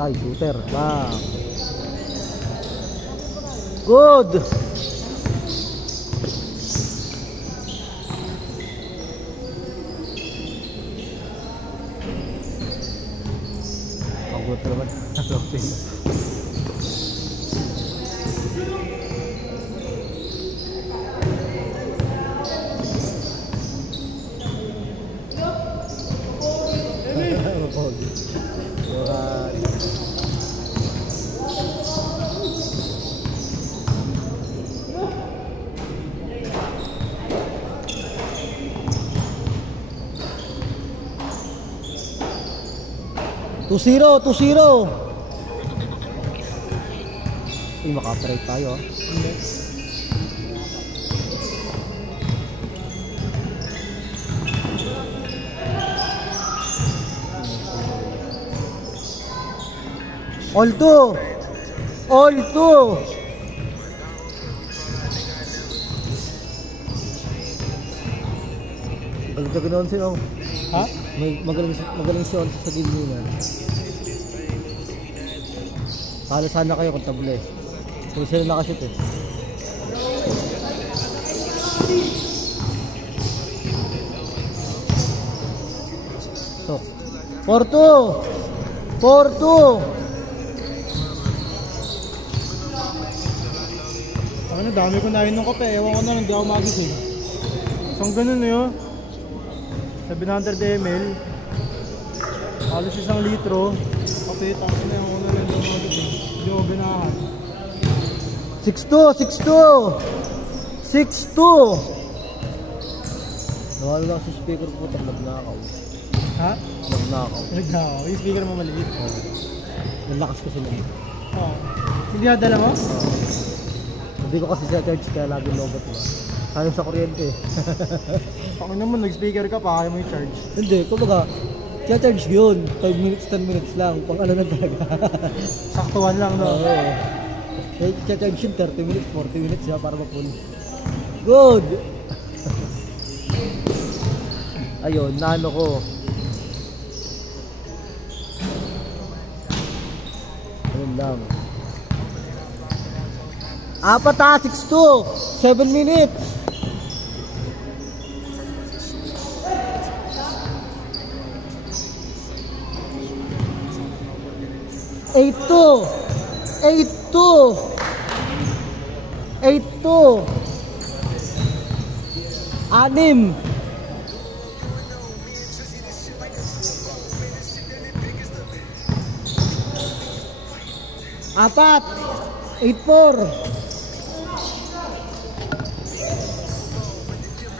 Tay, shooter. Bang. Good. Ang good naman. 2-0, 2-0. Uy, maka-operate tayo. All 2. All 2. Galing ka ganoon siya. Ha? Magaling si Onsi sa game niya. Kala sana kayo kung tablo eh. Kung sila nakashoot eh. So, 4-2. 4-2. Ano, dami ko na ng kape. Ewan ko na, hindi ako magising. Isang ganun na yun. 700 ml. Halos 1 litro. Kape, tapos na yung una lang hindi ako magising. Hindi ako binahan. 6-2. 6-2. 6-2. Nawala lang sa speaker po. Nagnakaw. Ha? Nagnakaw. Nagnakaw. Yung speaker mo maliit. Oo. Nalakas kasi naman. Oo. Hindi nadala mo? Oo. Hindi ko kasi sa charge kaya lagi lobot mo. Sayang sa kuryente eh. Ako naman, nag-speaker ka pa, kaya mo yung charge. Hindi, kumbaga, charge yun. 5 minutes, 10 minutes lang. Pang ano na talaga. Saktuhan lang, no? Oo. Charge yun, 30 minutes, 40 minutes siya para ma-full. Good! Ayun, naano ko. Ayun lang. 6-2. 7 minutes. 8-2. 8-2. 8-2. 6. 4. 8-4.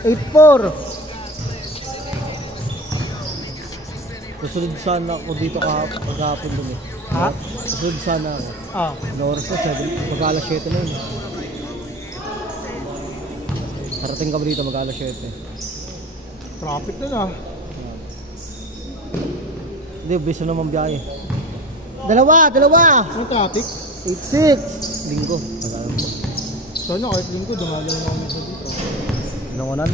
8-4. Susunod sana ako dito kahapon dun eh. Ha? Susunod sana ako. Ah. Ano oras na? 7. Mag-alas 7 na yun. Harating ka ba dito mag-alas 7? Traffic na na. Hindi, bisa naman biyahe. Dalawa! Anong traffic? 8-6. Linggo. Mag-alam ko. Sana kahit linggo, dumalang na kami sa dito. Nangunan?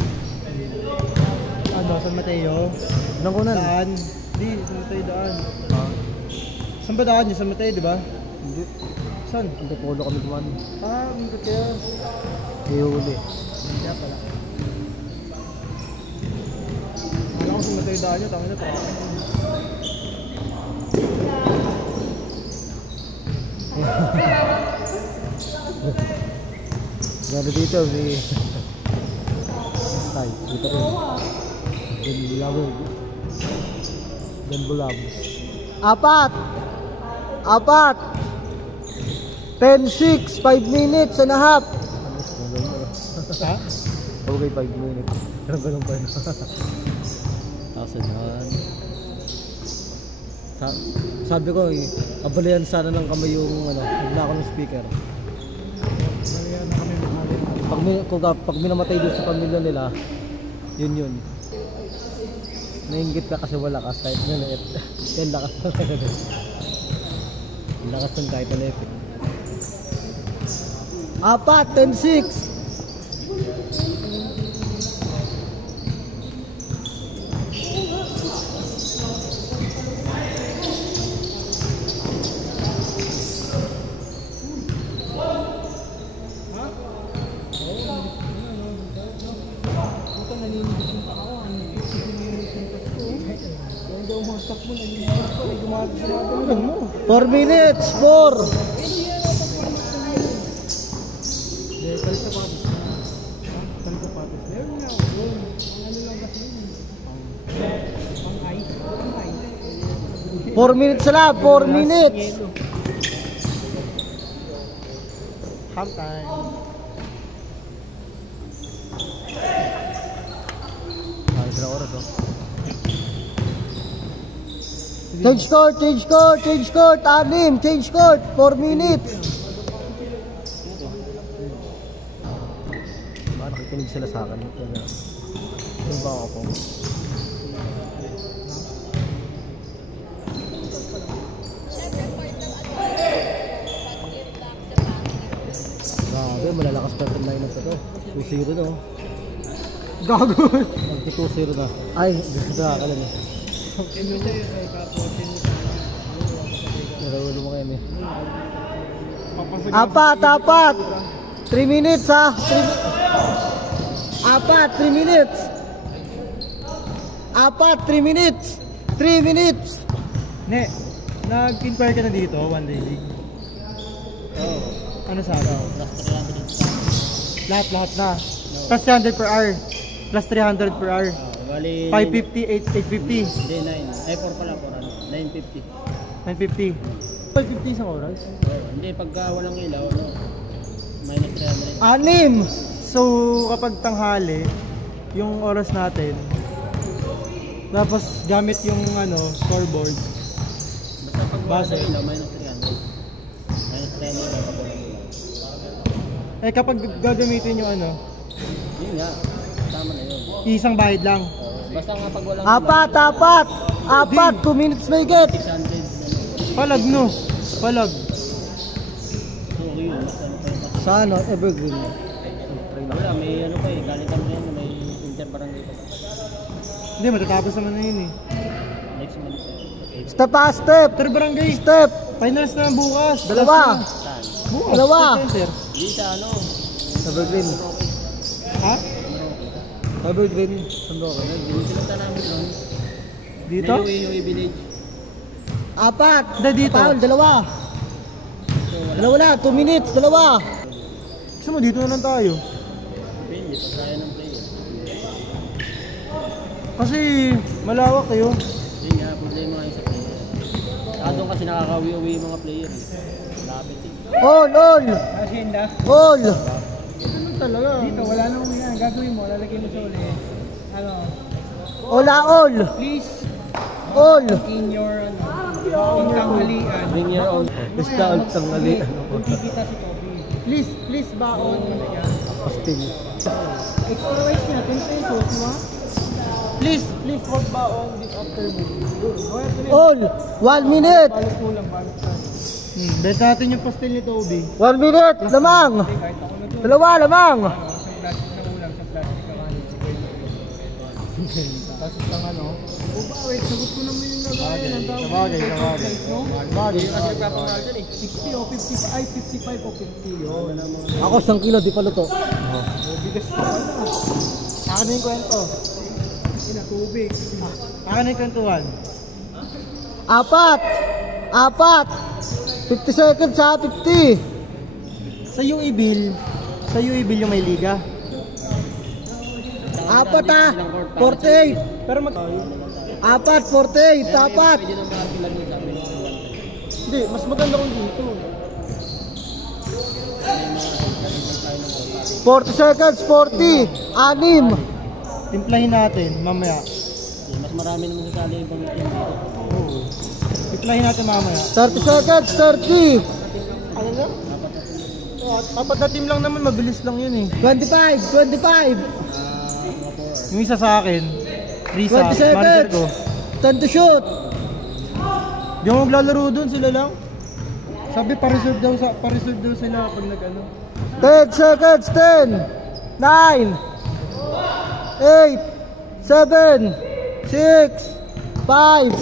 Ano, San Mateo? Nangunan? Daan? Hindi, San Mateo daan. Ha? Saan ba daan yung San Mateo, di ba? Hindi. Saan? Hindi polo kami kuman. Hindi kaya. Ihuli. Kaya pala. Alam ko San Mateo daan nyo, tangin na traffic. Gano'n dito, Tay, dito rin. Dan bulab. 4. 10-6. 5 minutes and a half. Ha? Okay, 5 minutes. Ganun pa yun. Sabi ko, kabalian sana ng kamay yung naglako ng speaker. Pag minamatay doon sa pamilya nila, yun. Nainggit ka kasi wala ka kahit naliit. Yan lakas na talaga. Yung lakas ng kahit naliit. 4, 10-6. naninigit yung tao. Ano yung pintas ko? Yung daw mga stock mo, naninigit ko. Ay, gumagawin mo. 4 minutes, 4. Kalsapatos na. Kalsapatos. Meron nga. Ano lang kasi yun. Pang ice. 4 minutes sila, 4 minutes. Half time. Ay, sila oras oh. Change court, change court, change court, anim, change court, 4 minutes. Bakit nakikinig sila sa akin? Ano ba ako? Grabe, malalakas pa rin line up ito. 2-0 no? Gago. Mag-2-0 na. Ay, gusto na akalan eh. Narawalo mo kayo eh. Apat, apat! 3 minutes ha! Apat, 3 minutes! Apat, 3 minutes! 3 minutes! Ne, nag-inquire ka na dito, one day league? Oo. Ano sabi? Lahat na. Plus 300 per hour. Plus 300 per hour. Bali... 550, 850. Hindi, 9. Ay, 4 pala, 4 ano? 950. 950. 550 isang oras? Hindi, pagka walang ilaw, no? Minus 300. Anim! So, kapag tanghali, yung oras natin, tapos gamit yung ano, scoreboard. Basta pag wala Base. ilaw, minus 300. Minus 300 kapag walang ilaw. Eh kapag gagamitin yung ano, Yun nga, tama na yun. isang bahid lang. Basta nga pag walang Apat, apat! Apat! 2 minutes may get! 600. Palag no? Palag. Okay yun. Basta ano pa yun. Sa ano? Evergreen. Wala, may ano pa eh. Galing kami yan, may interbarangay pa. Hindi, matatapos naman na yun eh. Next month. Okay. Step pa, step! Pero barangay, Step! finals na bukas. Dalawa! Last na. Saan? Bukas. Dalawa. sa center. Di sa ano? Evergreen. Ha? Evergreen. Sandoko. Binigilata namin doon. Dito? May village. Apat! Hindi, dito. Foul, dalawa! So wala. Dalawa na, 2 minutes, dalawa! Gusto mo, dito na lang tayo. Pili, pagkaya ng player. Kasi malawak kayo. Yun nga, problema nga yung sa player. Doon kasi nakakawi-uwi yung mga player eh. Malapit eh. All, all! Hacienda. All! Ano talaga? Dito, wala nang yan. Gagawin mo, lalagay mo sa uli. Ano? All, all! Please, All! in your, in tanghalian. Bring your own. Basta ang tangali. Kung kikita si Kobe. Please, baon. Pastil. Extra rice niya, 10 pesos, ma? Please, huwag baon this afternoon. All! 1 minute! Balot mo lang, balot ka. Bet natin yung pastel ni Toby. 1 minute! Lamang! Kahit ako na to. Dalawa, lamang! Sa plastic na ulam, sa plastic na kanin. Tapos isang ano. Wait, sagot ko naman yung nagayon. Sabagay. Sabagay. Kasi nagpapangal dyan eh. 60 o 50, ay 55 o 50 yun. Ako 1 kilo, di pa luto. Bigas pa pala. Saka na yung kwento. Tubig. Saka na yung kwentuhan. Apat! Apat! 50 seconds ha, 50! Sa UABIL, yung may liga. Apat ha! 48! Pero Apat, 48! Apat! Pwede nang makakilag yung sabi ng hindi, mas maganda kung dito. 40 seconds, 40! Anim! Timplahin natin mamaya. mas marami naman sasali yung pang team dito. Oo. Timplahin natin mamaya. 30 seconds, 30! Ano na? Apat na team lang naman, mabilis lang yun eh. 25, 25! Yung isa sa akin, Risa, 20 manager seconds! ko. 10 to shoot! Di ako maglalaro dun, sila lang. Sabi pa-reserve daw sila pag nag-ano. 10 seconds, 10! 9! 8! 7! 6! 5!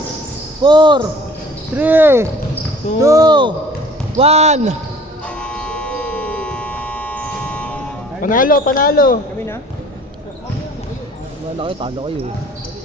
4! 3! 2! 1! Panalo! Kami na? Wala kayo, talo kayo eh.